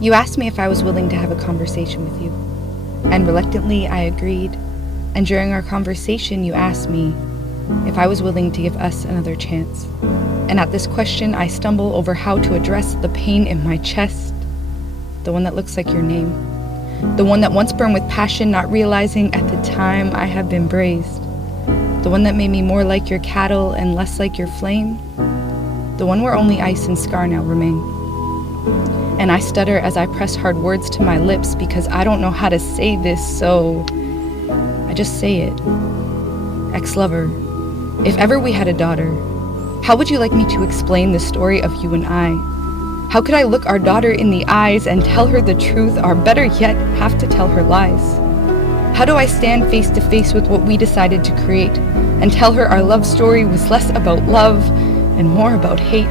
You asked me if I was willing to have a conversation with you, and reluctantly I agreed. And during our conversation, you asked me if I was willing to give us another chance. And at this question, I stumble over how to address the pain in my chest, the one that looks like your name, the one that once burned with passion, not realizing at the time I have been brazed, the one that made me more like your cattle and less like your flame, the one where only ice and scar now remain. And I stutter as I press hard words to my lips because I don't know how to say this, so I just say it. Ex-lover, if ever we had a daughter, how would you like me to explain the story of you and I? How could I look our daughter in the eyes and tell her the truth, or better yet, have to tell her lies? How do I stand face to face with what we decided to create and tell her our love story was less about love and more about hate?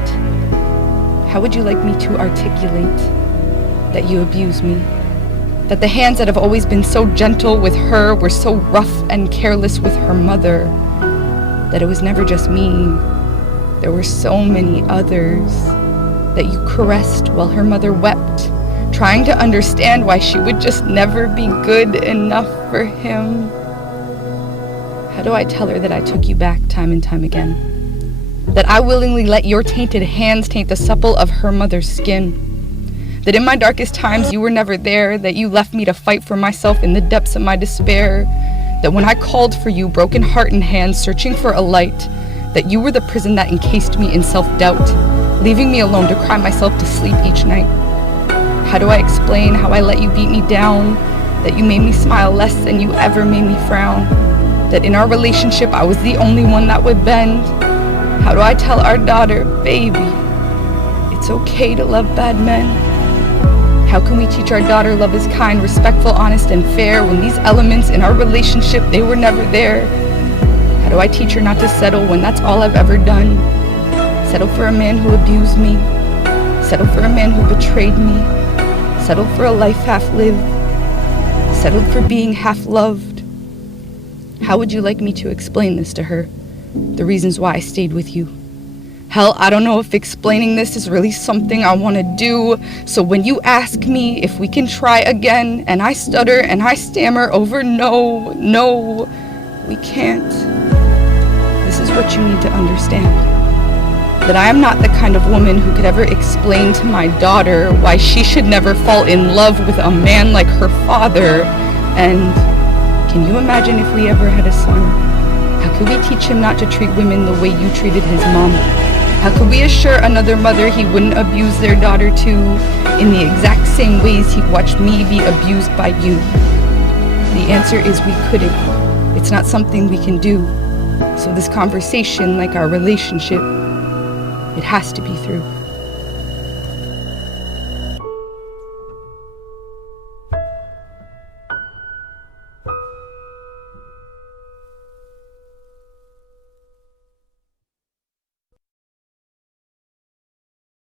How would you like me to articulate that you abuse me? That the hands that have always been so gentle with her were so rough and careless with her mother? That it was never just me, there were so many others that you caressed while her mother wept, trying to understand why she would just never be good enough for him? How do I tell her that I took you back time and time again? That I willingly let your tainted hands taint the supple of her mother's skin? That in my darkest times you were never there, that you left me to fight for myself in the depths of my despair? That when I called for you, broken heart in hand, searching for a light, that you were the prison that encased me in self-doubt, leaving me alone to cry myself to sleep each night? How do I explain how I let you beat me down, that you made me smile less than you ever made me frown, that in our relationship I was the only one that would bend? How do I tell our daughter, baby, it's okay to love bad men? How can we teach our daughter love is kind, respectful, honest, and fair when these elements in our relationship, they were never there? How do I teach her not to settle when that's all I've ever done? Settle for a man who abused me, settle for a man who betrayed me, settle for a life half-lived, settled for being half-loved. How would you like me to explain this to her? The reasons why I stayed with you? Hell, I don't know if explaining this is really something I want to do. So when you ask me if we can try again, and I stutter and I stammer over no, we can't. This is what you need to understand. That I am not the kind of woman who could ever explain to my daughter why she should never fall in love with a man like her father. And can you imagine if we ever had a son? How could we teach him not to treat women the way you treated his mom? How could we assure another mother he wouldn't abuse their daughter too, in the exact same ways he watched me be abused by you? The answer is we couldn't. It's not something we can do. So this conversation, like our relationship, it has to be through.